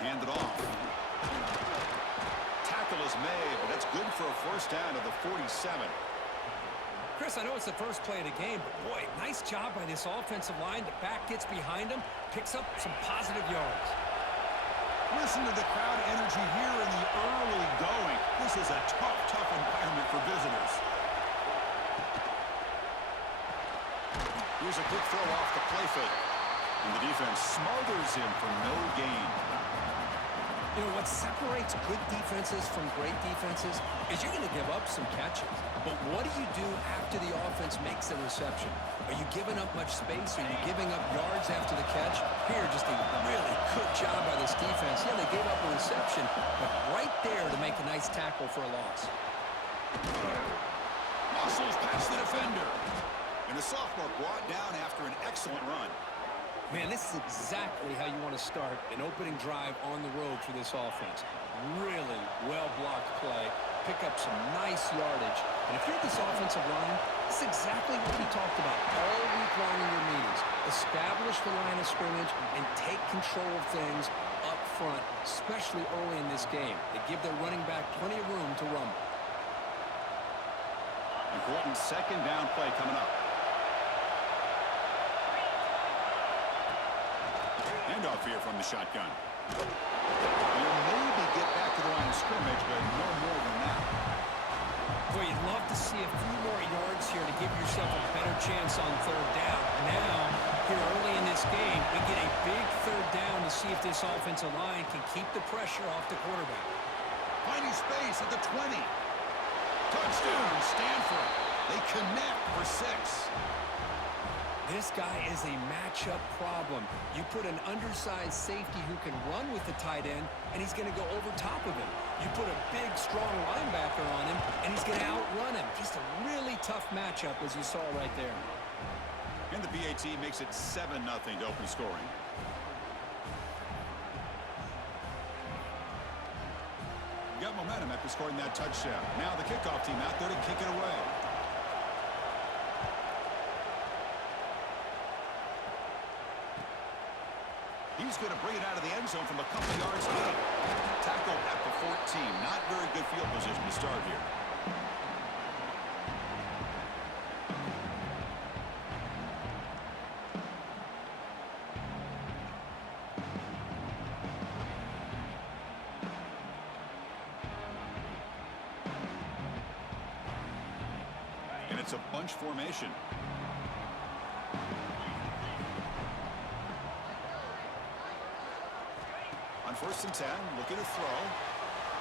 hand it off. Tackle is made, but that's good for a first down to the 47. Chris, I know it's the first play of the game, but boy, nice job by this offensive line. The back gets behind him, picks up some positive yards. Listen to the crowd energy here in the early going. This is a tough environment for visitors. Here's a quick throw off the play fake. And the defense smothers him for no gain. You know, what separates good defenses from great defenses is you're going to give up some catches. But what do you do after the offense makes the reception? Are you giving up much space? Are you giving up yards after the catch? Here, just a really good job by this defense. Yeah, they gave up a reception, but right there to make a nice tackle for a loss. Muscles past the defender. And the sophomore brought down after an excellent run. Man, this is exactly how you want to start an opening drive on the road for this offense. Really well-blocked play. Pick up some nice yardage. And if you're this offensive line, this is exactly what we talked about all week long in your meetings. Establish the line of scrimmage and take control of things up front, especially early in this game. They give their running back plenty of room to run. Important second down play coming up. Handoff here from the shotgun. You'll maybe get back to the line of scrimmage, but no more than that. Boy, you'd love to see a few more yards here to give yourself a better chance on third down. Now, here early in this game, we get a big third down to see if this offensive line can keep the pressure off the quarterback. Finding space at the 20. Touchdown, Stanford. They connect for 6. This guy is a matchup problem. You put an undersized safety who can run with the tight end, and he's going to go over top of him. You put a big, strong linebacker on him, and he's going to outrun him. Just a really tough matchup, as you saw right there. And the PAT makes it 7-0 to open scoring. Got momentum after scoring that touchdown. Now the kickoff team out there to kick it away. He's going to bring it out of the end zone from a couple yards deep. Tackle at the 14. Not very good field position to start here. And it's a bunch formation. On 1st and 10, looking to throw.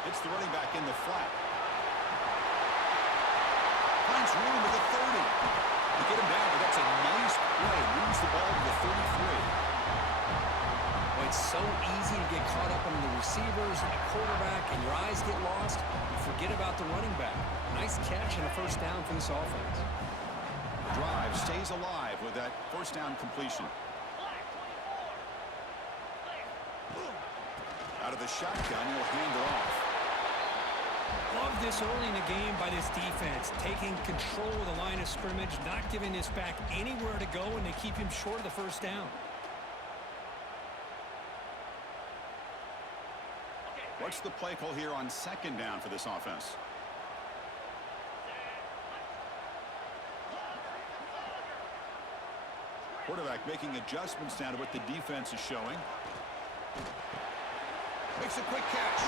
It's the running back in the flat. Finds room at the 30. They get him down, but that's a nice play. Moves the ball to the 33. Well, it's so easy to get caught up on the receivers and the quarterback, and your eyes get lost. You forget about the running back. Nice catch and a first down for this offense. The drive stays alive with that first down completion. Out of the shotgun, he'll hand it off. Love this early in the game by this defense, taking control of the line of scrimmage, not giving this back anywhere to go, and they keep him short of the first down. What's the play call here on second down for this offense? Quarterback making adjustments now to what the defense is showing. Makes a quick catch.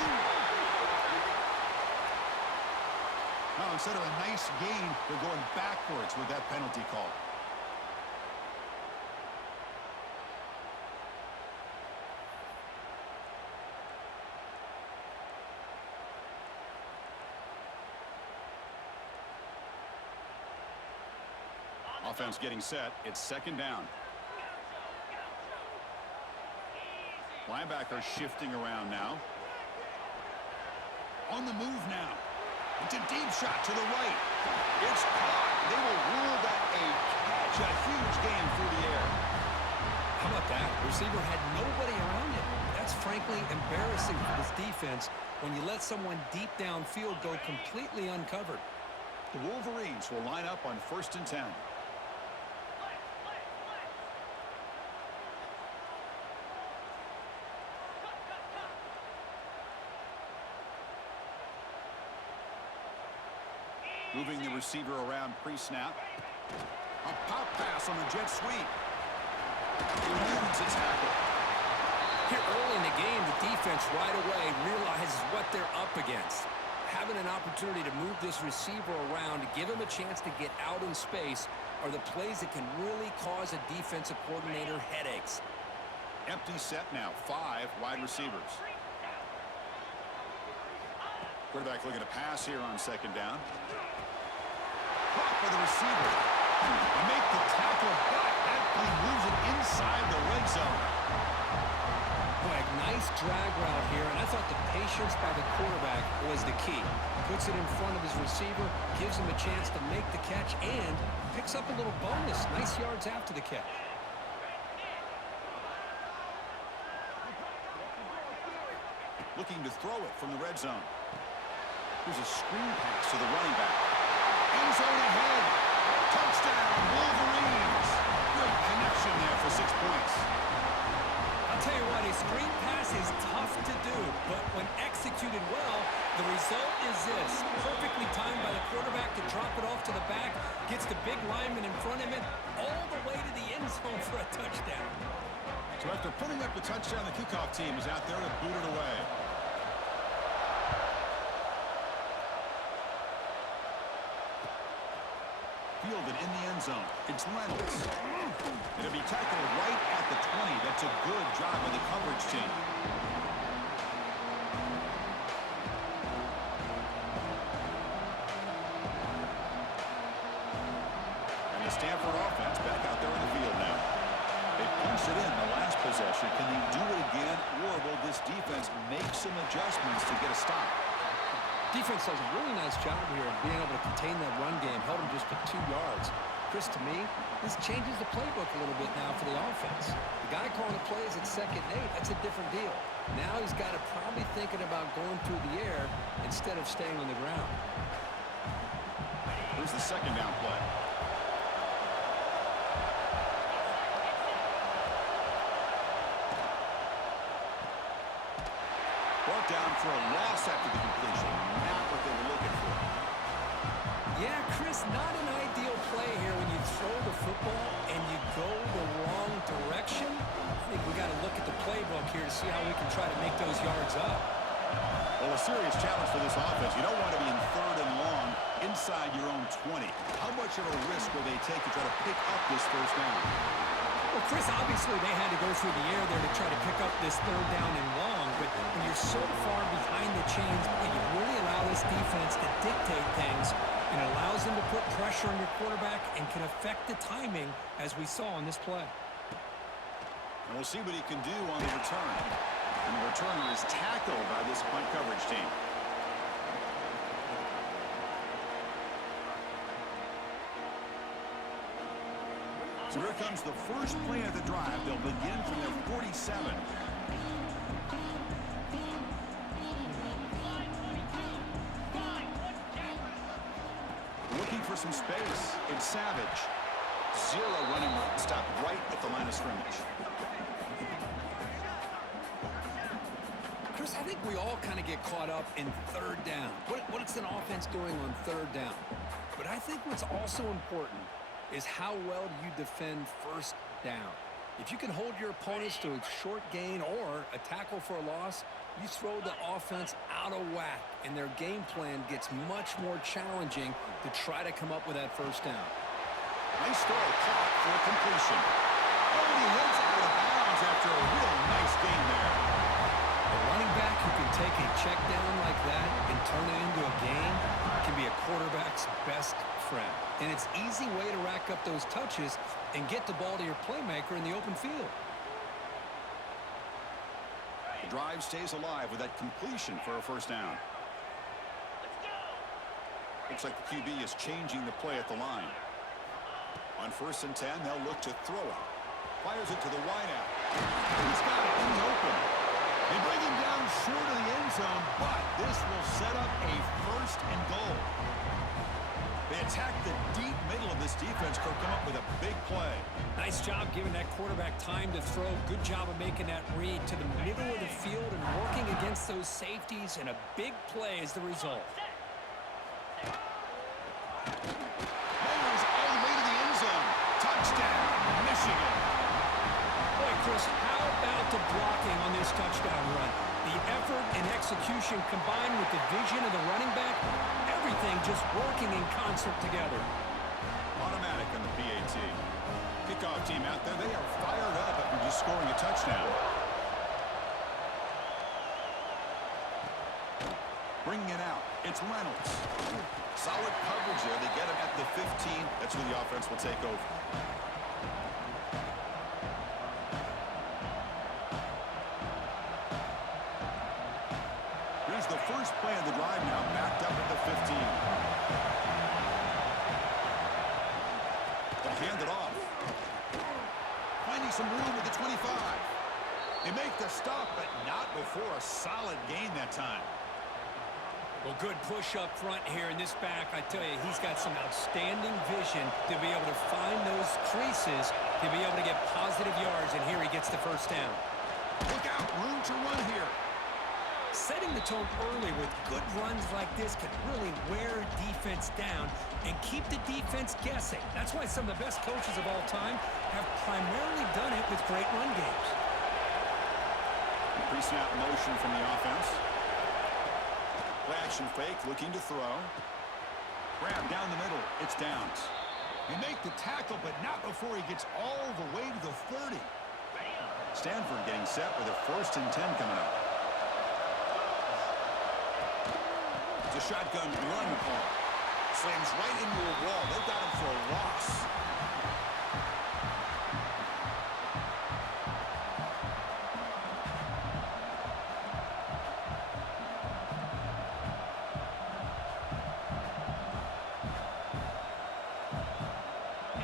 Now, instead of a nice gain, they're going backwards with that penalty call. Offense getting set. It's second down. Linebacker shifting around now. On the move now. It's a deep shot to the right. It's caught. They will rule that a catch. A huge gain through the air. How about that? Receiver had nobody around him. That's frankly embarrassing for this defense when you let someone deep downfield go completely uncovered. The Wolverines will line up on 1st and 10. Moving the receiver around pre-snap. A pop pass on the jet sweep. Eludes a tackle. Here early in the game, the defense right away realizes what they're up against. Having an opportunity to move this receiver around to give him a chance to get out in space are the plays that can really cause a defensive coordinator headaches. Empty set now. 5 wide receivers. Quarterback looking to pass here on second down. Caught by the receiver. And make the tackle, but that play moves it inside the red zone. Boy, a nice drag route here, and I thought the patience by the quarterback was the key. Puts it in front of his receiver, gives him a chance to make the catch, and picks up a little bonus. Nice yards after the catch. Looking to throw it from the red zone. Here's a screen pass to the running back. End zone ahead. Touchdown, Wolverines. Good connection there for 6 points. I'll tell you what, a screen pass is tough to do, but when executed well, the result is this. Perfectly timed by the quarterback to drop it off to the back, gets the big lineman in front of him, all the way to the end zone for a touchdown. So after putting up the touchdown, the kickoff team is out there to boot it away. Fielded in the end zone. It's Reynolds. It'll be tackled right at the 20. That's a good job by the coverage team. And the Stanford offense back out there on the field now. They punched it in the last possession. Can they do it again, or will this defense make some adjustments to get a stop? Defense does a really nice job here of being able to contain that run game, held him just to 2 yards. Chris, to me, this changes the playbook a little bit now for the offense. The guy calling the plays at 2nd and 8, that's a different deal. Now he's got to probably thinking about going through the air instead of staying on the ground. Here's the 2nd down play. Brought down for a loss after the completion. Not what they were looking for. Yeah, Chris, not an ideal play here when you throw the football and you go the wrong direction. I think we got to look at the playbook here to see how we can try to make those yards up. Well, a serious challenge for this offense. You don't want to be in 3rd and long inside your own 20. How much of a risk will they take to try to pick up this 1st down? Well, Chris, obviously they had to go through the air there to try to pick up this 3rd down and long, but when you're so far behind the chains, you really allow this defense to dictate things, and it allows them to put pressure on your quarterback and can affect the timing, as we saw on this play. And we'll see what he can do on the return. And the returner is tackled by this punt coverage team. So here comes the first play of the drive. They'll begin from their 47. Looking for some space. It's Savage. 0 running room. Stopped right at the line of scrimmage. Chris, I think we all kind of get caught up in 3rd down. What's an offense doing on 3rd down? But I think what's also important is how well do you defend 1st down. If you can hold your opponents to a short gain or a tackle for a loss, you throw the offense out of whack, and their game plan gets much more challenging to try to come up with that 1st down. Nice throw, caught for a completion. Oh, he heads out of bounds after a real nice game there. A running back who can take a check down like that and turn it into a gain can be a quarterback's best friend. And it's an easy way to rack up those touches and get the ball to your playmaker in the open field. The drive stays alive with that completion for a 1st down. Looks like the QB is changing the play at the line. On 1st and 10, they'll look to throw it. Fires it to the wideout. He's got it. He's open. They bring him down short of the end zone, but this will set up a 1st and goal. They attack the deep middle of this defense, come up with a big play. Nice job giving that quarterback time to throw. Good job of making that read to the middle of the field and working against those safeties, and a big play is the result. Mayors all the way to the end zone. Touchdown, Michigan. Boy, Chris, how about the blocking on this touchdown run? The effort and execution combined with the vision of the running back, everything just working in concert together. Automatic on the PAT. Kickoff team out there, they are fired up after just scoring a touchdown. Bringing it out, it's Reynolds. Solid coverage there. They get him at the 15. That's where the offense will take over. Here's the first play of the drive now, backed up at the 15. They'll hand it off. Finding some room at the 25. They make the stop, but not before a solid gain that time. Well, good push up front here in this back. I tell you, he's got some outstanding vision to be able to find those creases, to be able to get positive yards, and here he gets the first down. Look out, room to run here. Setting the tone early with good runs like this can really wear a defense down and keep the defense guessing. That's why some of the best coaches of all time have primarily done it with great run games. Pre-snap motion from the offense. Play action fake, looking to throw. Grab down the middle. It's downs. They make the tackle, but not before he gets all the way to the 30. Stanford getting set with a 1st and 10 coming up. It's a shotgun run call. Slams right into a wall. They've got him for a loss.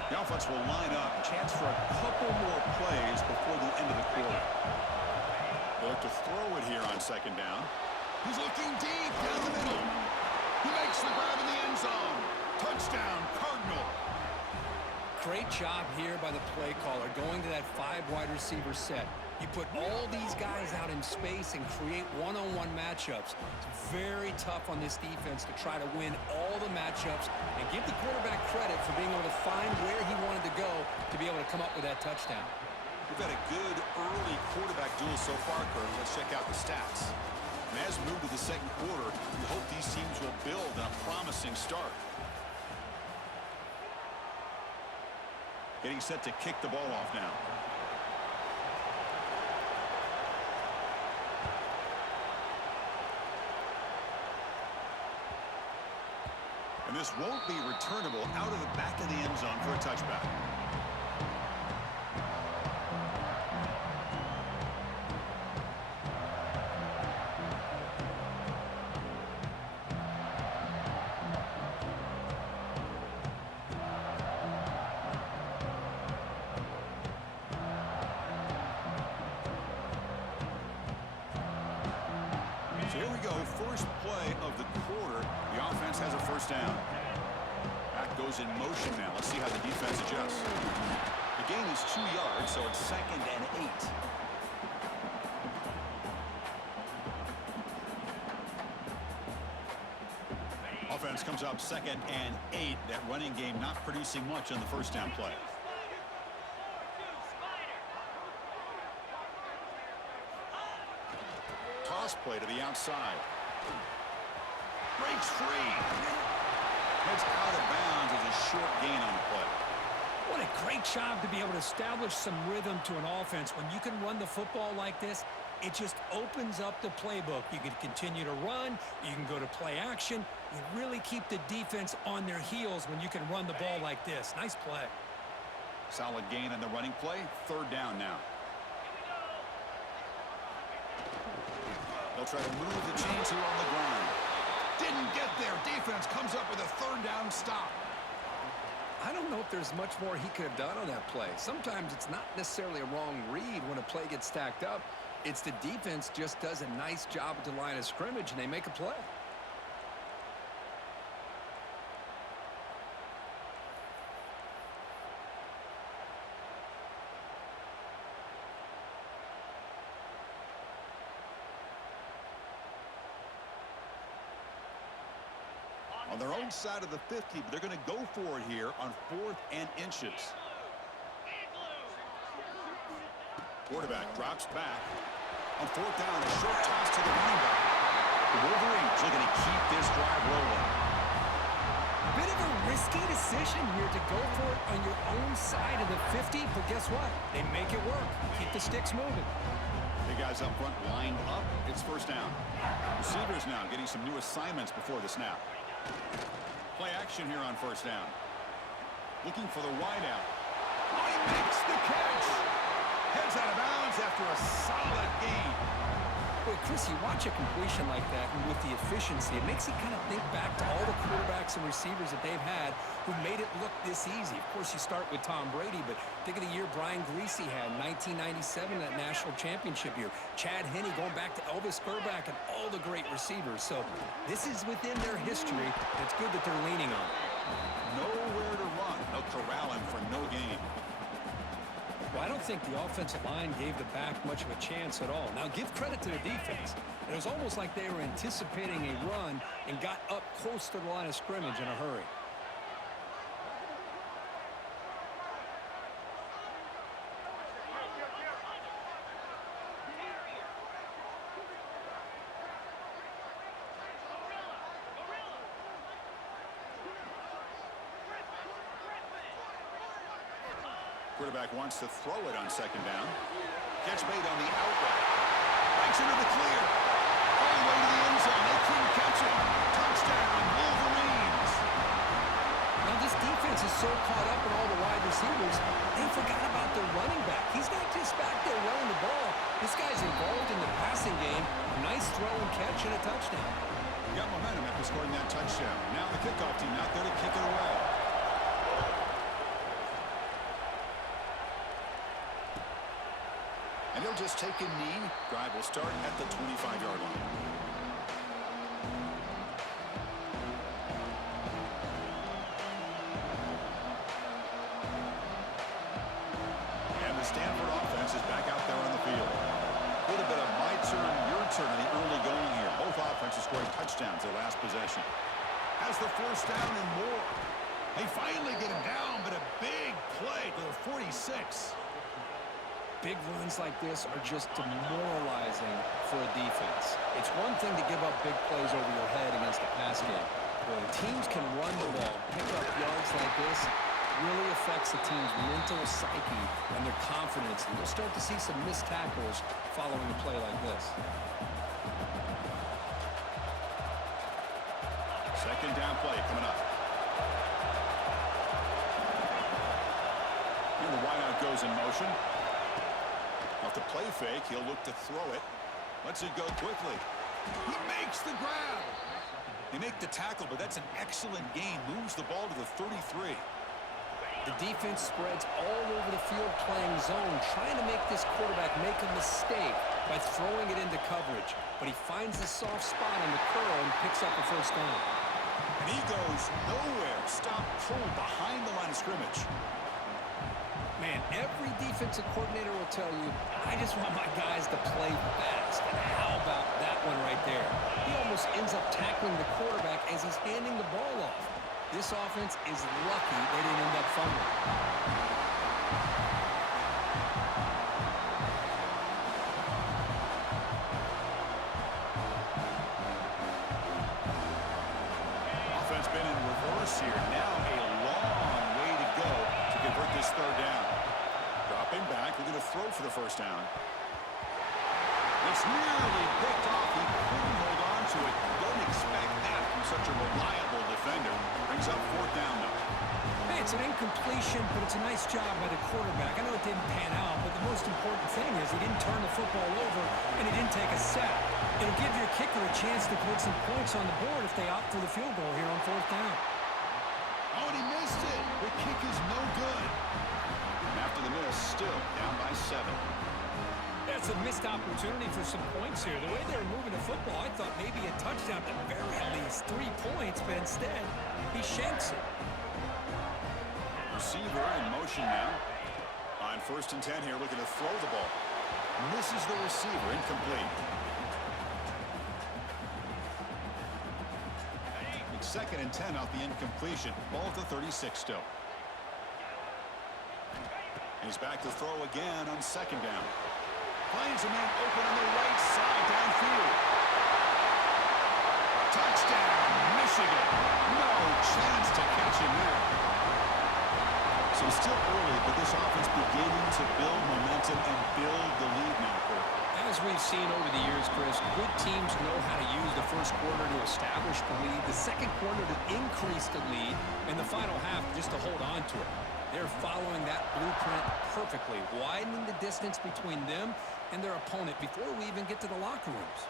The offense will line up. Chance for a couple more plays before the end of the quarter. They look to throw it here on 2nd down. He's looking deep down the middle. He makes the grab in the end zone. Touchdown, Cardinal. Great job here by the play caller going to that 5 wide receiver set. You put all these guys out in space and create one-on-one matchups. It's very tough on this defense to try to win all the matchups and give the quarterback credit for being able to find where he wanted to go to be able to come up with that touchdown. We've had a good early quarterback duel so far, Kirk. Let's check out the stats. And as we move to the 2nd quarter, we hope these teams will build on a promising start. Getting set to kick the ball off now. And this won't be returnable out of the back of the end zone for a touchback. So here we go, first play of the quarter. The offense has a 1st down. Back goes in motion now. Let's see how the defense adjusts. The gain is 2 yards, so it's 2nd and 8. Offense comes up 2nd and 8. That running game not producing much on the 1st down play. Toss play to the outside. Breaks free. Heads out of bounds as a short gain on the play. What a great job to be able to establish some rhythm to an offense. When you can run the football like this, it just opens up the playbook. You can continue to run. You can go to play action. You really keep the defense on their heels when you can run the ball like this. Nice play. Solid gain on the running play. 3rd down now. They'll try to move the chains here on the ground. Didn't get there. Defense comes up with a 3rd down stop. I don't know if there's much more he could have done on that play. Sometimes it's not necessarily a wrong read when a play gets stacked up. It's the defense just does a nice job at the line of scrimmage, and they make a play. On their own side of the 50, but they're going to go for it here on 4th and inches. Quarterback drops back. On 4th down, a short toss to the running back. The Wolverines looking to keep this drive rolling. Bit of a risky decision here to go for it on your own side of the 50, but guess what? They make it work. Keep the sticks moving. The guys up front lined up. It's 1st down. Receivers now getting some new assignments before the snap. Play action here on 1st down. Looking for the wideout. Oh, he makes the catch. Heads out of bounds after a solid gain. Boy, Chris, you watch a completion like that, and with the efficiency, it makes you kind of think back to all the quarterbacks and receivers that they've had who made it look this easy. Of course, you start with Tom Brady, but think of the year Brian Greasy had, 1997, that national championship year. Chad Henne going back to Elvis Grbac and all the great receivers. So this is within their history. It's good that they're leaning on it. Nowhere to run. They'll corral him for no gain. Well, I don't think the offensive line gave the back much of a chance at all. Now, give credit to the defense. It was almost like they were anticipating a run and got up close to the line of scrimmage in a hurry. Quarterback wants to throw it on 2nd down. Catch made on the out route. Breaks into the clear. All the way to the end zone. They couldn't catch it. Touchdown, Wolverines. Now, this defense is so caught up in all the wide receivers, they forgot about their running back. He's not just back there running the ball. This guy's involved in the passing game. Nice throw and catch and a touchdown. He got momentum after scoring that touchdown. Now the kickoff team out there to kick it away. And he'll just take a knee. Drive will start at the 25-yard line. And the Stanford offense is back out there on the field. A little bit of my turn, your turn in the early going here. Both offenses scoring touchdowns their last possession. Has the 1st down and more. They finally get him down, but a big play to the 46. Big runs like this are just demoralizing for a defense. It's one thing to give up big plays over your head against a pass game. When teams can run the ball, pick up yards like this, really affects the team's mental psyche and their confidence. And you'll start to see some missed tackles following a play like this. 2nd down play coming up. And the wideout goes in motion. Off the play fake, he'll look to throw it. Lets it go quickly. He makes the grab. They make the tackle, but that's an excellent gain. Moves the ball to the 33. The defense spreads all over the field playing zone, trying to make this quarterback make a mistake by throwing it into coverage. But he finds the soft spot on the curl and picks up a 1st down. And he goes nowhere. Stop cold behind the line of scrimmage. Man, every defensive coordinator will tell you, I just want my guys to play fast. And how about that one right there? He almost ends up tackling the quarterback as he's handing the ball off. This offense is lucky they didn't end up fumbling. Offense been in reverse here. Now a long way to go to convert this 3rd down. Dropping back, we're going to throw for the 1st down. It's nearly picked off. He couldn't hold on to it. Don't expect that from such a reliable defender. Brings up 4th down, though. Hey, it's an incompletion, but it's a nice job by the quarterback. I know it didn't pan out, but the most important thing is he didn't turn the football over and he didn't take a sack. It'll give your kicker a chance to put some points on the board if they opt for the field goal here on 4th down. Oh, and he missed it. The kick is no good. And after the miss, still down by 7. That's a missed opportunity for some points here. The way they were moving the football, I thought maybe a touchdown at the very least 3 points, but instead, he shanks it. Receiver in motion now. On 1st and 10 here, looking to throw the ball. Misses the receiver, incomplete. 2nd and 10 off the incompletion. Ball at the 36 still. He's back to throw again on 2nd down. Finds a man open on the right side downfield. Touchdown, Michigan. No chance to catch him there. So still early, but this offense beginning to build momentum and build the lead now, Kirk. As we've seen over the years, Chris, good teams know how to use the first quarter to establish the lead, the second quarter to increase the lead, and the final half just to hold on to it. They're following that blueprint perfectly, widening the distance between them and their opponent before we even get to the locker rooms.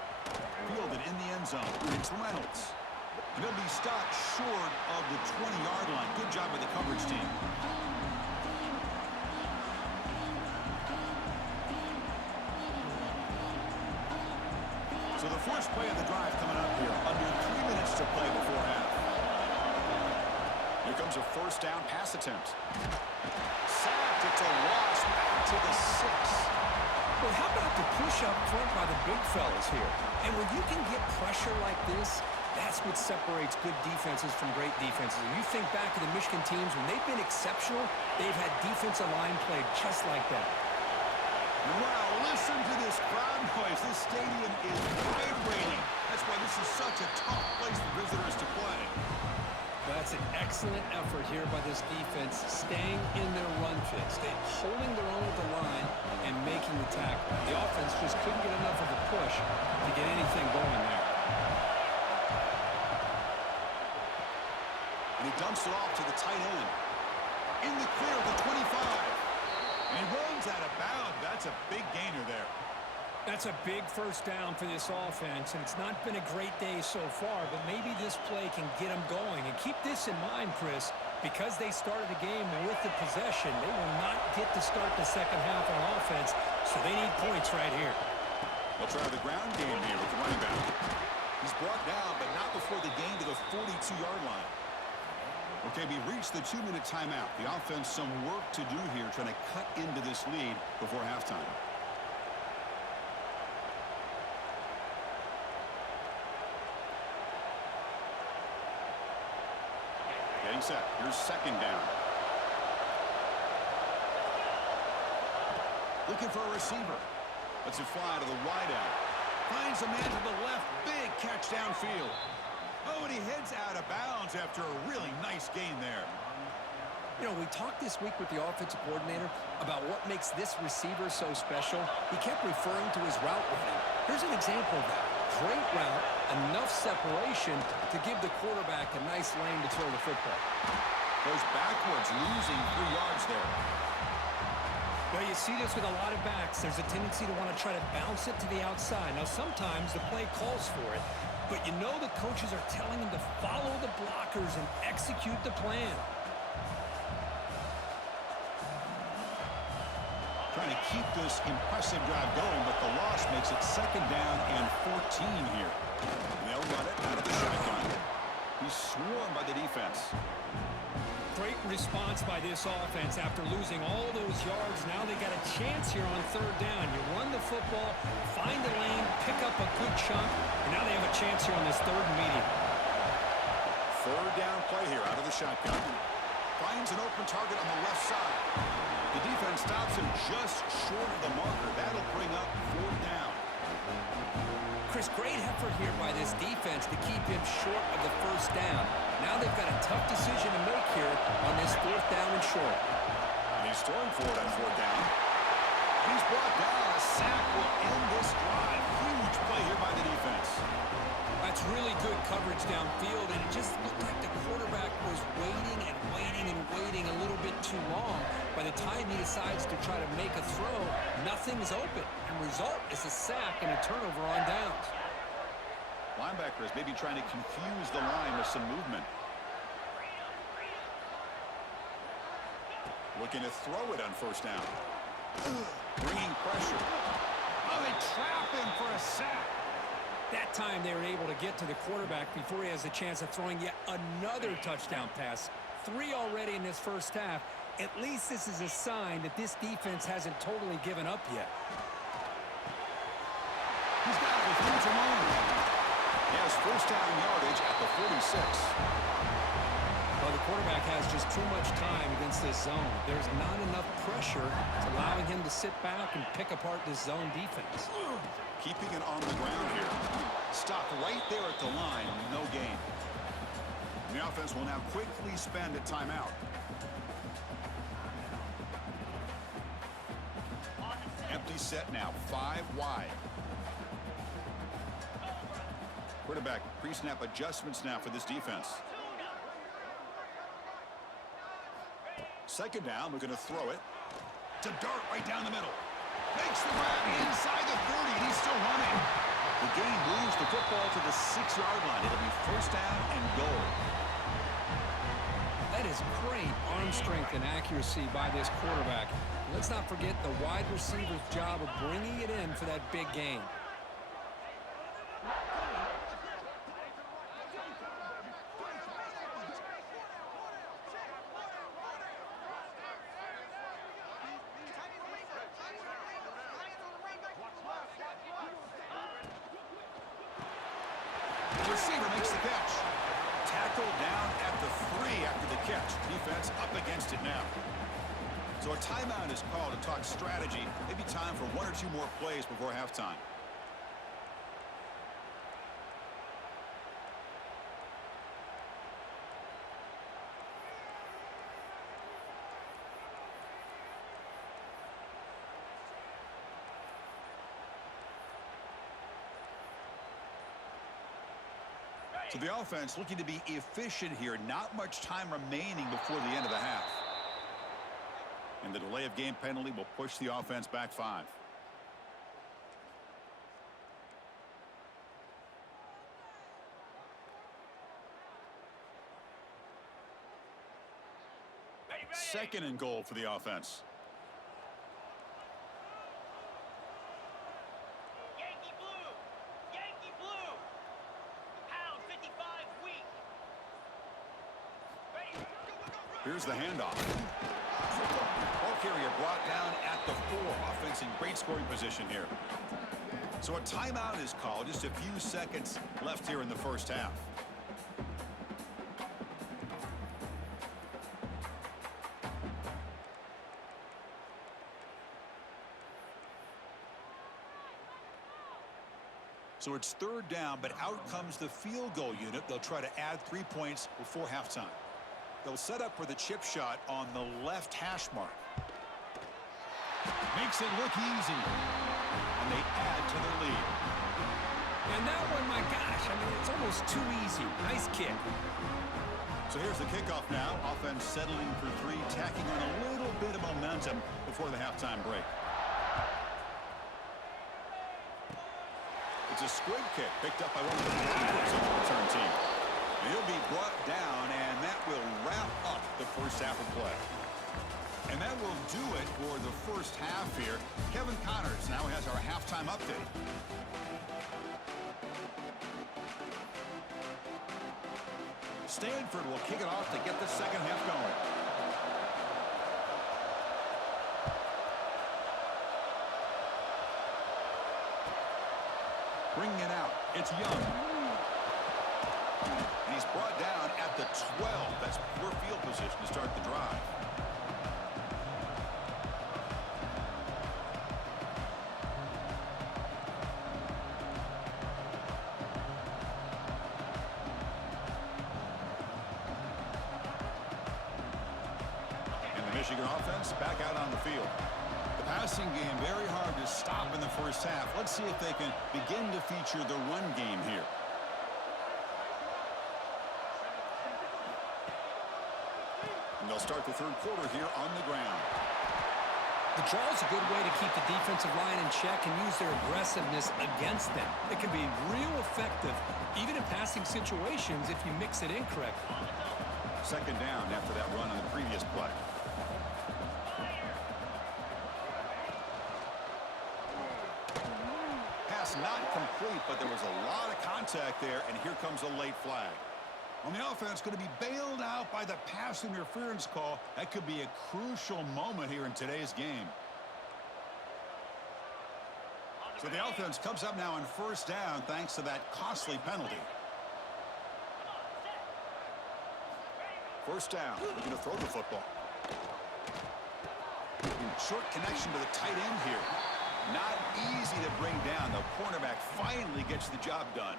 Fielded in the end zone. It's Reynolds. And he'll be stopped short of the 20-yard line. Good job by the coverage team. So the first play of the drive coming up here. Under 3 minutes to play before half. Here comes a first down pass attempt. Sacked. It's a loss back to the 6. Well, how about the push up front by the big fellas here? And when you can get pressure like this, that's what separates good defenses from great defenses. And you think back to the Michigan teams, when they've been exceptional, they've had defensive line play just like that. Wow, listen to this crowd noise. This stadium is vibrating. That's why this is such a tough place for visitors to play. That's an excellent effort here by this defense, staying in their run fit, holding their own with the line and making the tackle. The offense just couldn't get enough of a push to get anything going there. And he dumps it off to the tight end. In the clear at the 25. And he runs out of bounds. That's a big gainer there. That's a big first down for this offense, and it's not been a great day so far, but maybe this play can get them going. And keep this in mind, Chris, because they started the game with the possession, they will not get to start the second half on offense, so they need points right here. They'll try the ground game here with the running back. He's brought down, but not before the gain to the 42-yard line. Okay, we reached the 2-minute timeout. The offense some work to do here, trying to cut into this lead before halftime. Getting set. Here's 2nd down. Looking for a receiver. Lets it fly to the wideout. Finds a man to the left. Big catch downfield. Oh, and he heads out of bounds after a really nice gain there. You know, we talked this week with the offensive coordinator about what makes this receiver so special. He kept referring to his route running. Here's an example of that. Great route, enough separation to give the quarterback a nice lane to throw the football. Goes backwards, losing 3 yards there. Well, you see this with a lot of backs. There's a tendency to want to try to bounce it to the outside. Now, sometimes the play calls for it, but you know the coaches are telling them to follow the blockers and execute the plan. Trying to keep this impressive drive going, but the loss makes it 2nd down and 14 here. They'll run it out of the shotgun. He's swarmed by the defense. Great response by this offense after losing all those yards. Now they got a chance here on 3rd down. You run the football, find a lane, pick up a good chunk, and now they have a chance here on this 3rd and medium. 3rd down play here out of the shotgun. Finds an open target on the left side. The defense stops him just short of the marker. That'll bring up 4th down. Chris, great effort here by this defense to keep him short of the 1st down. Now they've got a tough decision to make here on this 4th down and short. And he's throwing for it on 4th down. He's brought down. A sack will end this drive. Huge play here by the defense. That's really good coverage downfield, and it just looked like the quarterback was waiting and waiting and waiting a little bit too long. By the time he decides to try to make a throw, nothing's open. And result is a sack and a turnover on downs. Linebacker is maybe trying to confuse the line with some movement. Looking to throw it on 1st down. Bringing pressure. Oh, they trap him for a sack. That time they were able to get to the quarterback before he has a chance of throwing yet another touchdown pass. 3 already in this 1st half. At least this is a sign that this defense hasn't totally given up yet. He's got it with room to run. He has first down yardage at the 46. Well, the quarterback has just too much time against this zone. There's not enough pressure. It's allowing him to sit back and pick apart this zone defense. Keeping it on the ground here. Stop right there at the line. No gain. The offense will now quickly spend a timeout. Empty set now. 5 wide. Quarterback pre-snap adjustments now for this defense. Second down, we're going to throw it. It's a dart right down the middle. Makes the grab inside the 30, and he's still running. The game moves the football to the 6-yard line. It'll be first down and goal. That is great arm strength and accuracy by this quarterback. Let's not forget the wide receiver's job of bringing it in for that big gain. Receiver makes the catch. Tackled down at the 3 after the catch. Defense up against it now. So a timeout is called to talk strategy. Maybe time for 1 or 2 more plays before halftime. So the offense looking to be efficient here. Not much time remaining before the end of the half. And the delay of game penalty will push the offense back 5. Second and goal for the offense. Here's the handoff. Ball carrier brought down at the 4. Offense in great scoring position here. So a timeout is called. Just a few seconds left here in the first half. So it's third down, but out comes the field goal unit. They'll try to add 3 points before halftime. They'll set up for the chip shot on the left hash mark. Makes it look easy. And they add to their lead. And that one, my gosh, I mean, it's almost too easy. Nice kick. So here's the kickoff now. Offense settling for 3, tacking on a little bit of momentum before the halftime break. It's a squib kick picked up by one of the blockers of the return team. He'll be brought down, and that will wrap up the first half of play. And that will do it for the first half here. Kevin Connors now has our halftime update. Stanford will kick it off to get the second half going. Bringing it out. It's Young. And he's brought down at the 12. That's poor field position to start the drive. And the Michigan offense back out on the field. The passing game very hard to stop in the first half. Let's see if they can begin to feature the run game here. And they'll start the third quarter here on the ground. The draw is a good way to keep the defensive line in check and use their aggressiveness against them. It can be real effective, even in passing situations, if you mix it in correctly. Second down after that run on the previous play. Pass not complete, but there was a lot of contact there, and here comes a late flag. On the offense, going to be bailed out by the pass interference call. That could be a crucial moment here in today's game. So the offense comes up now on first down thanks to that costly penalty. First down, looking to throw the football. Short connection to the tight end here. Not easy to bring down. The cornerback finally gets the job done.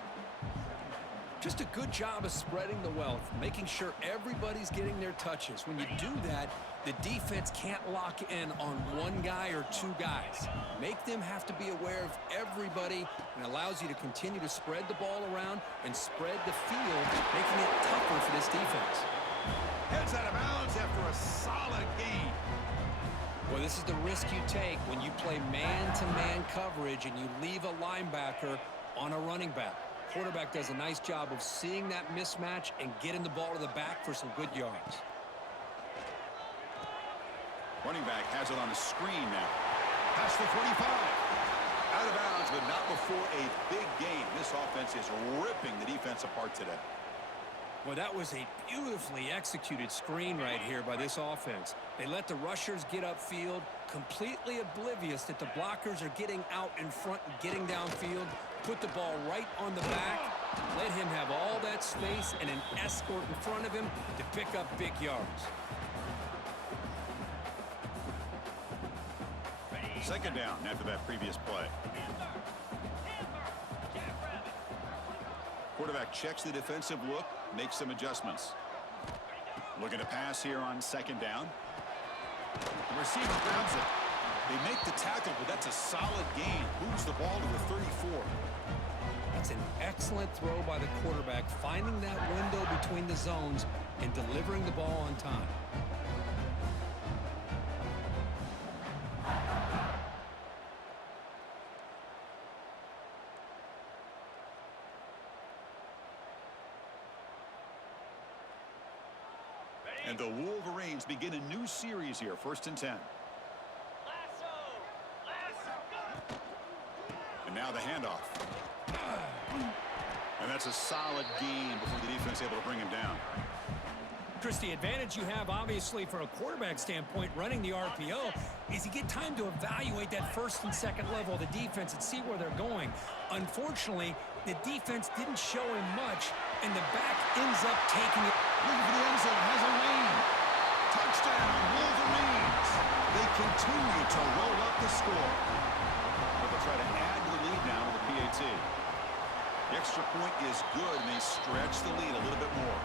Just a good job of spreading the wealth, making sure everybody's getting their touches. When you do that, the defense can't lock in on one guy or two guys. Make them have to be aware of everybody, and allows you to continue to spread the ball around and spread the field, making it tougher for this defense. Heads out of bounds after a solid gain. Well, this is the risk you take when you play man-to-man coverage and you leave a linebacker on a running back. Quarterback does a nice job of seeing that mismatch and getting the ball to the back for some good yards. Running back has it on the screen now. Past the 45. Out of bounds, but not before a big gain. This offense is ripping the defense apart today. Well, that was a beautifully executed screen right here by this offense. They let the rushers get upfield, completely oblivious that the blockers are getting out in front and getting downfield. Put the ball right on the back, let him have all that space and an escort in front of him to pick up big yards. Second down after that previous play. Quarterback checks the defensive look, makes some adjustments. Looking to pass here on second down. The receiver grabs it. They make the tackle, but that's a solid gain. Moves the ball to the 34. That's an excellent throw by the quarterback, finding that window between the zones and delivering the ball on time. And the Wolverines begin a new series here, 1st and 10. And now the handoff. And that's a solid gain before the defense able to bring him down. Chris, the advantage you have, obviously, from a quarterback standpoint, running the RPO, is you get time to evaluate that first and second level of the defense and see where they're going. Unfortunately, the defense didn't show him much, and the back ends up taking it. Looking for the end zone, has a lane. Touchdown, Wolverines. They continue to roll up the score. But they'll try to add to the lead now with the PAT. The extra point is good, and they stretch the lead a little bit more.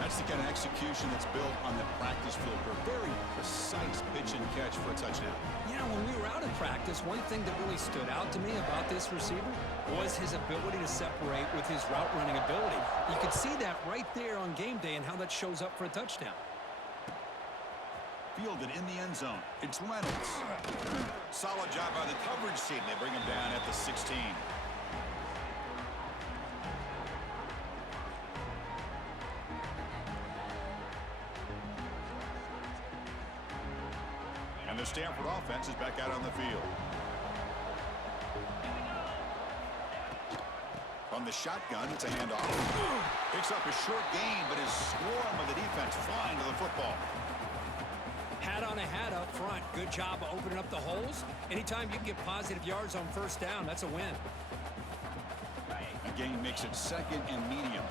That's the kind of execution that's built on the practice field for a very precise pitch and catch for a touchdown. You know, when we were out in practice, one thing that really stood out to me about this receiver was his ability to separate with his route running ability. You could see that right there on game day and how that shows up for a touchdown. Fielded in the end zone. It's Reynolds. Solid job by the coverage team. They bring him down at the 16. And the Stanford offense is back out on the field. On the shotgun, it's a handoff. Picks up a short gain, but his swarm of the defense flying to the football. Hat on a hat up front. Good job of opening up the holes. Anytime you can get positive yards on first down, that's a win. The gain makes it second and medium.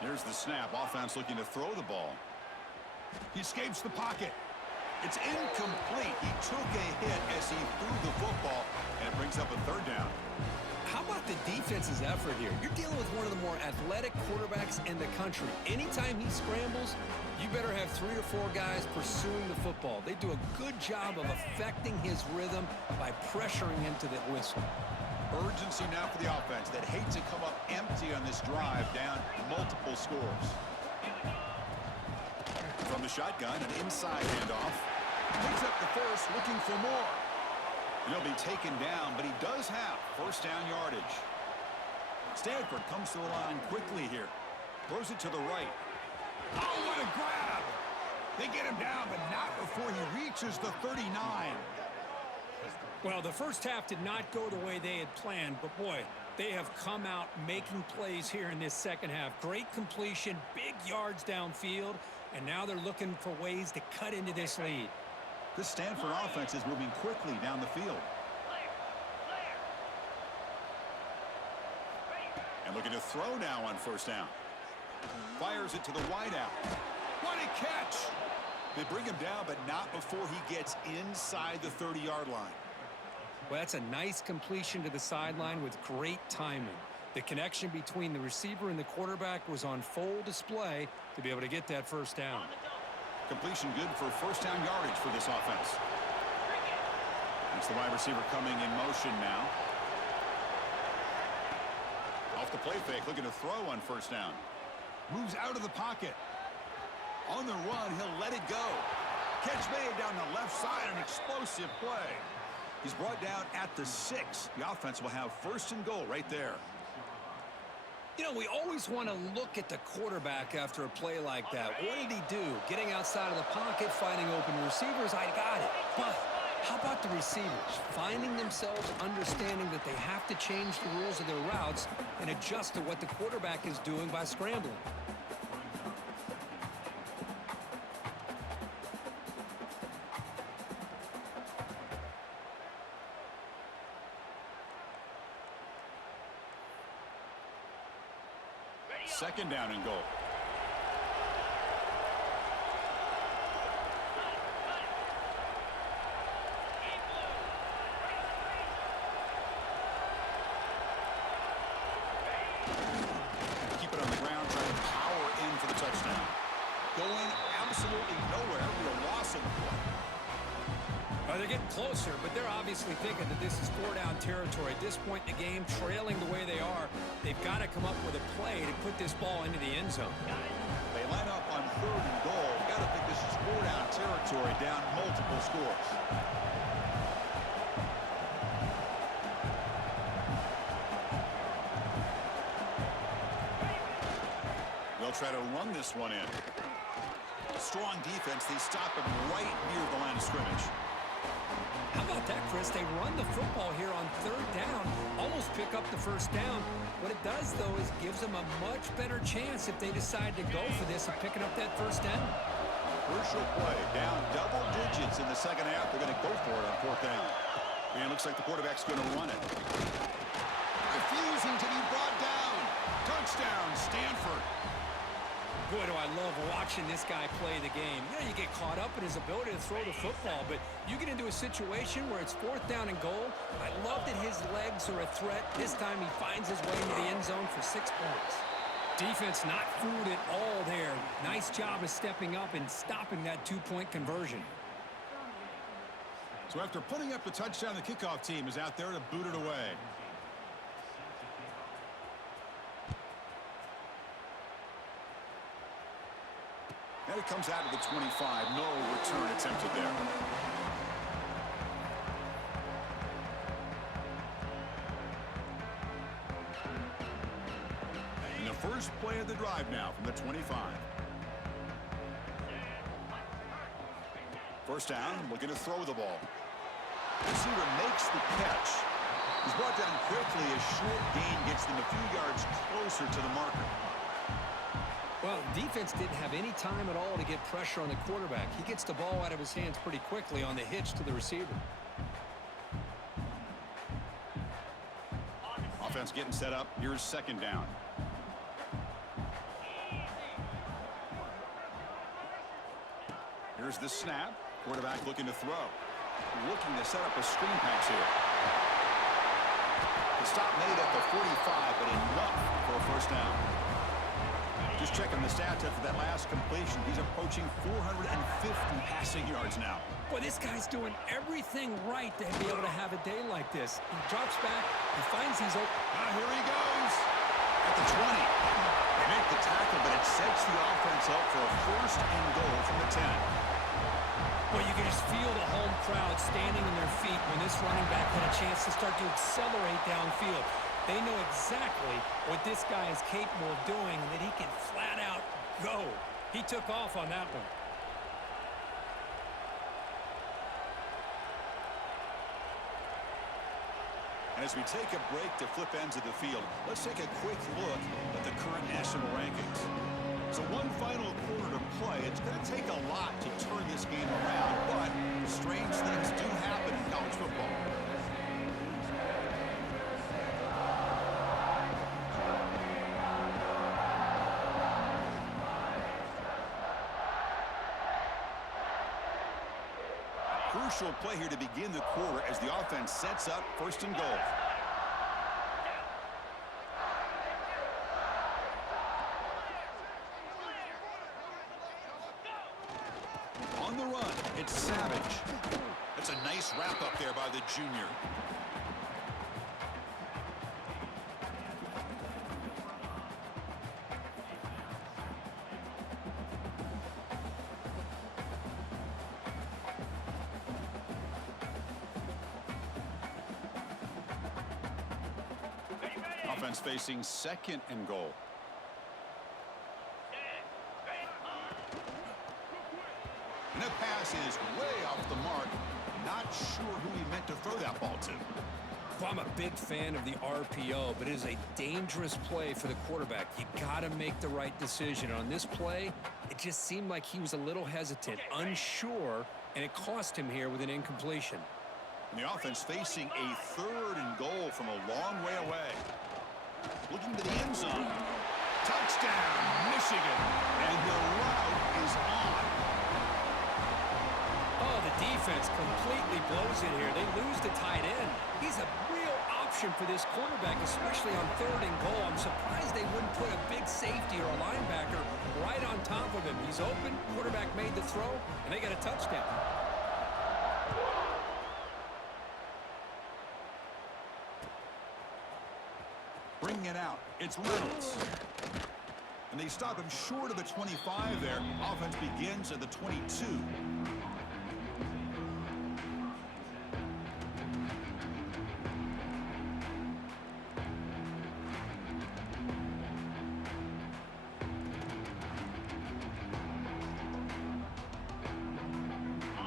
Here's the snap. Offense looking to throw the ball. He escapes the pocket. It's incomplete. He took a hit as he threw the football, and it brings up a third down. How about the defense's effort here? You're dealing with one of the more athletic quarterbacks in the country. Anytime he scrambles, you better have 3 or 4 guys pursuing the football. They do a good job of affecting his rhythm by pressuring him to the whistle. Urgency now for the offense that hate to come up empty on this drive, down multiple scores. From the shotgun, an inside handoff. Picks up the first, looking for more. He'll be taken down, but he does have first down yardage. Stanford comes to the line quickly here. Throws it to the right. Oh, what a grab! They get him down, but not before he reaches the 39. Well, the first half did not go the way they had planned, but boy, they have come out making plays here in this second half. Great completion, big yards downfield, and now they're looking for ways to cut into this lead. This Stanford offense is moving quickly down the field. And looking to throw now on first down. Fires it to the wideout. What a catch! They bring him down, but not before he gets inside the 30-yard line. Well, that's a nice completion to the sideline with great timing. The connection between the receiver and the quarterback was on full display to be able to get that first down. Completion good for first down yardage for this offense. It's the wide receiver coming in motion now. Off the play fake, looking to throw on first down. Moves out of the pocket. On the run, he'll let it go. Catch made down the left side, an explosive play. He's brought down at the 6. The offense will have first and goal right there. You know, we always want to look at the quarterback after a play like that. What did he do? Getting outside of the pocket, finding open receivers, I got it. But how about the receivers? Finding themselves understanding that they have to change the rules of their routes and adjust to what the quarterback is doing by scrambling. Second down and goal. Keep it on the ground, trying to power in for the touchdown. Going absolutely nowhere. Real loss in the play. They're getting closer, but they're obviously thinking that this is four-down territory. At this point in the game, trailing the way they are, they've got to come up with a play to put this ball into the end zone. They line up on third and goal. Got to think this is four-down territory, down multiple scores. They'll try to run this one in. Strong defense. They stop him right near the line of scrimmage. How about that, Chris? They run the football here on third down, almost pick up the first down. What it does, though, is gives them a much better chance if they decide to go for this of picking up that first down. Crucial play. Down double digits in the second half. They're going to go for it on fourth down. And it looks like the quarterback's going to run it. Refusing to be brought down. Touchdown, Stanford. Boy, do I love watching this guy play the game. You know, you get caught up in his ability to throw the football, but you get into a situation where it's fourth down and goal. I love that his legs are a threat. This time he finds his way into the end zone for 6 points. Defense not fooled at all there. Nice job of stepping up and stopping that two-point conversion. So after putting up the touchdown, the kickoff team is out there to boot it away. And it comes out of the 25. No return attempted there. And the first play of the drive now from the 25. First down, looking to throw the ball. Receiver makes the catch. He's brought down quickly. A short gain gets them a few yards closer to the marker. Well, defense didn't have any time at all to get pressure on the quarterback. He gets the ball out of his hands pretty quickly on the hitch to the receiver. Offense getting set up. Here's second down. Here's the snap. Quarterback looking to throw. Looking to set up a screen pass here. The stop made at the 45, but enough for a first down. Just checking the stats after that last completion. He's approaching 450 passing yards now. Boy, this guy's doing everything right to be able to have a day like this. He drops back. He finds he's open. Here he goes. At the 20. They make the tackle, but it sets the offense up for a first and goal from the 10. Well, you can just feel the home crowd standing on their feet when this running back had a chance to start to accelerate downfield. They know exactly what this guy is capable of doing and that he can flat out go. He took off on that one. And as we take a break to flip ends of the field, let's take a quick look at the current national rankings. So one final quarter to play. It's going to take a lot to turn this game around, but strange things do happen in college football. crucial play here to begin the quarter as the offense sets up 1st and goal. On the run, it's Savage. That's a nice wrap up there by the junior. Offense facing 2nd and goal. And that pass is way off the mark. Not sure who he meant to throw that ball to. Well, I'm a big fan of the RPO, but it is a dangerous play for the quarterback. You got to make the right decision. On this play, it just seemed like he was a little hesitant, unsure, and it cost him here with an incompletion. And the offense facing a 3rd and goal from a long way away. Looking to the end zone. Touchdown, Michigan. And the route is on. Oh, the defense completely blows it here. They lose the tight end. He's a real option for this quarterback, especially on 3rd and goal. I'm surprised they wouldn't put a big safety or a linebacker right on top of him. He's open, quarterback made the throw, and they got a touchdown. Bringing it out, it's Reynolds. And they stop him short of the 25 there. Offense begins at the 22.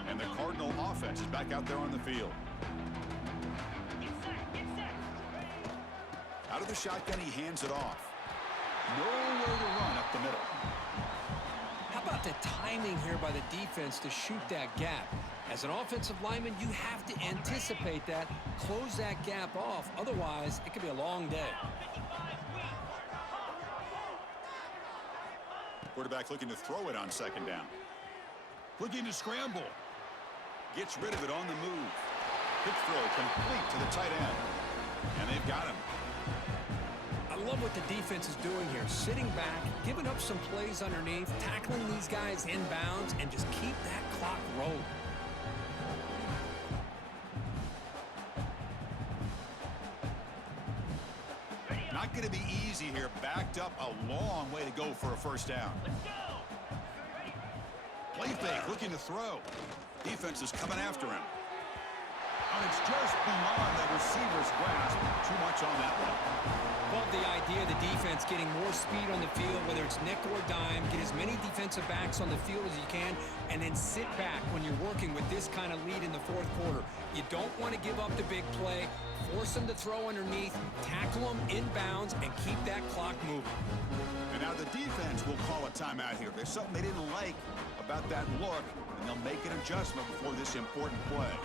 And the Cardinal offense is back out there on the field. Out of the shotgun, he hands it off. Nowhere to run up the middle. How about the timing here by the defense to shoot that gap? As an offensive lineman, you have to anticipate that, close that gap off. Otherwise, it could be a long day. Quarterback looking to throw it on 2nd down. Looking to scramble. Gets rid of it on the move. Quick throw complete to the tight end. And they've got him. I love what the defense is doing here. Sitting back, giving up some plays underneath, tackling these guys inbounds, and just keep that clock rolling. Not going to be easy here. Backed up a long way to go for a 1st down. Play fake, looking to throw. Defense is coming after him. And it's just beyond the receiver's grasp. Too much on that one. Love the idea of the defense getting more speed on the field, whether it's nickel or dime, get as many defensive backs on the field as you can, and then sit back when you're working with this kind of lead in the 4th quarter. You don't want to give up the big play, force them to throw underneath, tackle them inbounds, and keep that clock moving. And now the defense will call a timeout here. There's something they didn't like about that look, and they'll make an adjustment before this important play.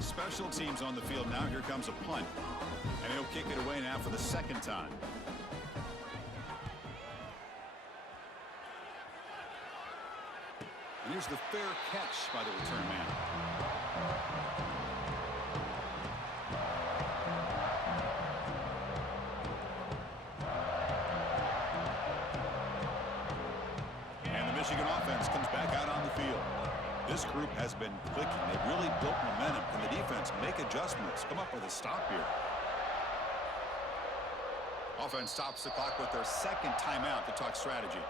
Special teams on the field now. Here comes a punt. And he'll kick it away now for the 2nd time. And here's the fair catch by the return man. And the Michigan offense comes back out on the field. This group has been clicking. They've really built momentum. Can the defense make adjustments? Come up with a stop here. Offense stops the clock with their 2nd timeout to talk strategy.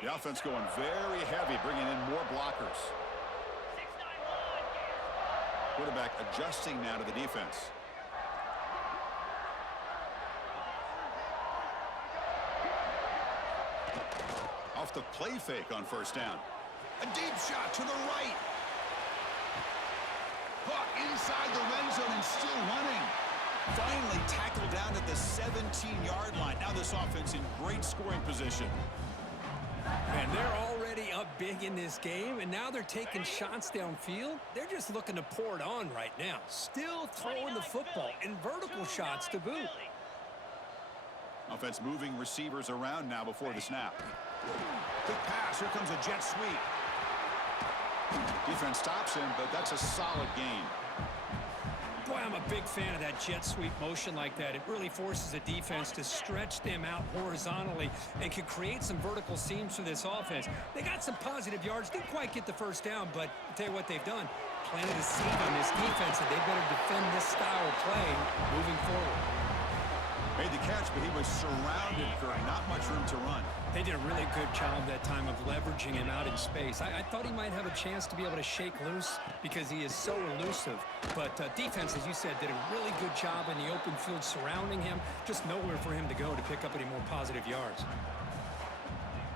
The offense going very heavy, bringing in more blockers. Quarterback adjusting now to the defense. Off the play fake on 1st down. A deep shot to the right. Caught inside the red zone and still running. Finally tackled down at the 17-yard line. Now this offense in great scoring position. And they're already up big in this game, and now they're taking shots downfield. They're just looking to pour it on right now. Still throwing the football and vertical shots to boot. Offense moving receivers around now before the snap. Quick pass. Here comes a jet sweep. Defense stops him, but that's a solid gain. Boy, I'm a big fan of that jet sweep motion like that. It really forces a defense to stretch them out horizontally and can create some vertical seams for this offense. They got some positive yards. Didn't quite get the first down, but I'll tell you what they've done. Planted a seed on this defense that they better defend this style of play moving forward. Made the catch, but he was surrounded, Kurt. Not much room to run. They did a really good job that time of leveraging him out in space. I thought he might have a chance to be able to shake loose because he is so elusive. But defense, as you said, did a really good job in the open field surrounding him. Just nowhere for him to go to pick up any more positive yards.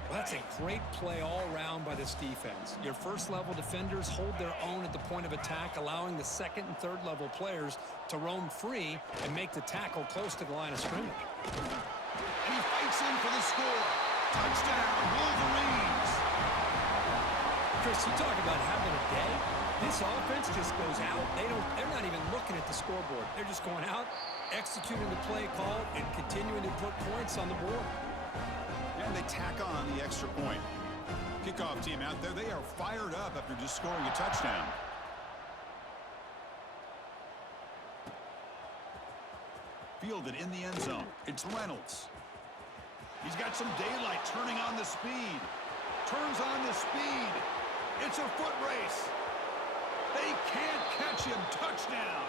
Well, that's a great play all around by this defense. Your first-level defenders hold their own at the point of attack, allowing the second and third-level players to roam free and make the tackle close to the line of scrimmage. And he fights in for the score. Touchdown, Wolverines. Chris, you talk about having a day. This offense just goes out. They're not even looking at the scoreboard. They're just going out, executing the play call, and continuing to put points on the board. And they tack on the extra point. Kickoff team out there, they are fired up after just scoring a touchdown. Fielded in the end zone. It's Reynolds. He's got some daylight, turning on the speed. Turns on the speed. It's a foot race. They can't catch him. Touchdown.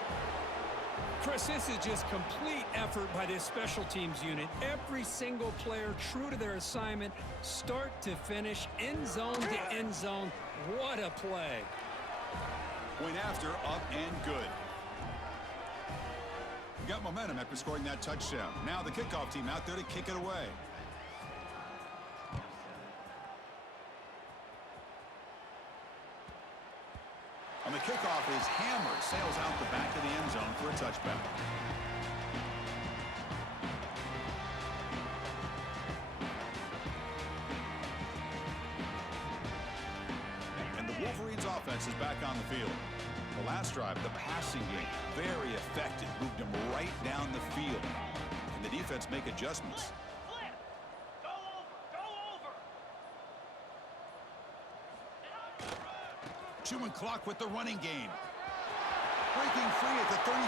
Chris, this is just complete effort by this special teams unit. Every single player true to their assignment, start to finish, end zone to end zone. What a play. Point after, up and good. Got momentum after scoring that touchdown. Now the kickoff team out there to kick it away. On the kickoff is hammered, sails out the back of the end zone for a touchback. And the Wolverines offense is back on the field. The last drive, the passing game, very effective. Moved them right down the field. Can the defense make adjustments? Chewing clock with the running game. Breaking free at the 35.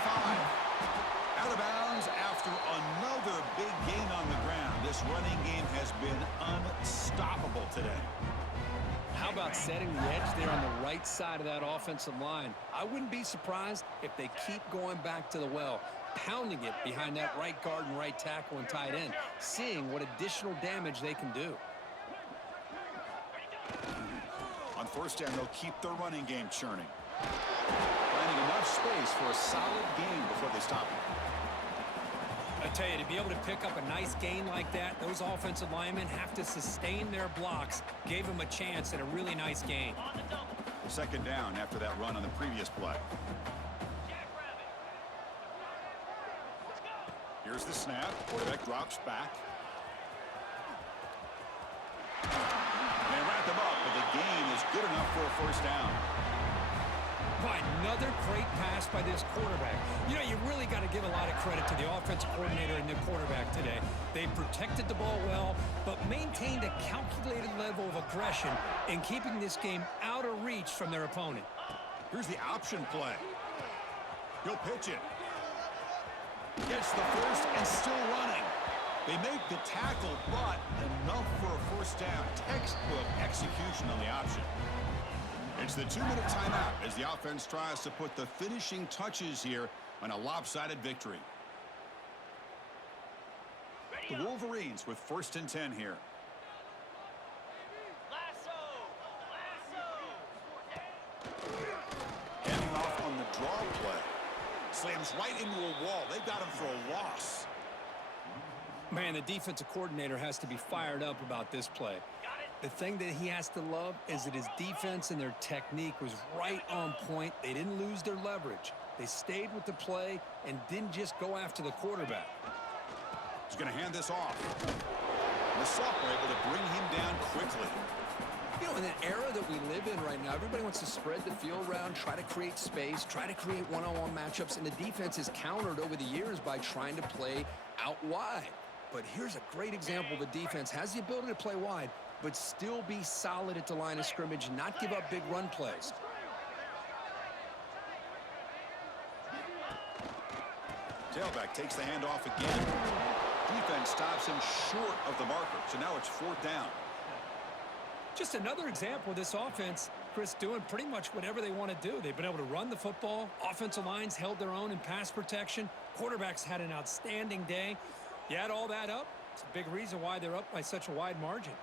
Out of bounds after another big gain on the ground. This running game has been unstoppable today. How about setting the edge there on the right side of that offensive line? I wouldn't be surprised if they keep going back to the well, pounding it behind that right guard and right tackle and tight end, seeing what additional damage they can do. On first down, they'll keep their running game churning. Finding enough space for a solid gain before they stop it. I tell you, to be able to pick up a nice gain like that, those offensive linemen have to sustain their blocks. Gave them a chance at a really nice gain. Second down after that run on the previous play. Here's the snap. Quarterback drops back. They wrap them up, but the gain is good enough for a first down. By another great pass by this quarterback. You know, you really got to give a lot of credit to the offensive coordinator and the quarterback today. They protected the ball well, but maintained a calculated level of aggression in keeping this game out of reach from their opponent. Here's the option play. He'll pitch it. Gets the first and still running. They make the tackle, but enough for a first down. Textbook execution on the option. It's the 2-minute timeout as the offense tries to put the finishing touches here on a lopsided victory. The Wolverines with 1st and 10 here. Handing off on the draw play. Slams right into a wall. They got him for a loss. Man, the defensive coordinator has to be fired up about this play. The thing that he has to love is that his defense and their technique was right on point. They didn't lose their leverage. They stayed with the play and didn't just go after the quarterback. He's going to hand this off. The sophomore able to bring him down quickly. You know, in the era that we live in right now, everybody wants to spread the field around, try to create space, try to create one-on-one matchups, and the defense is countered over the years by trying to play out wide. But here's a great example. The defense has the ability to play wide, but still be solid at the line of scrimmage, not give up big run plays. Tailback takes the handoff again. Defense stops him short of the marker, so now it's 4th down. Just another example of this offense, Chris, doing pretty much whatever they want to do. They've been able to run the football. Offensive lines held their own in pass protection. Quarterbacks had an outstanding day. You add all that up, it's a big reason why they're up by such a wide margin.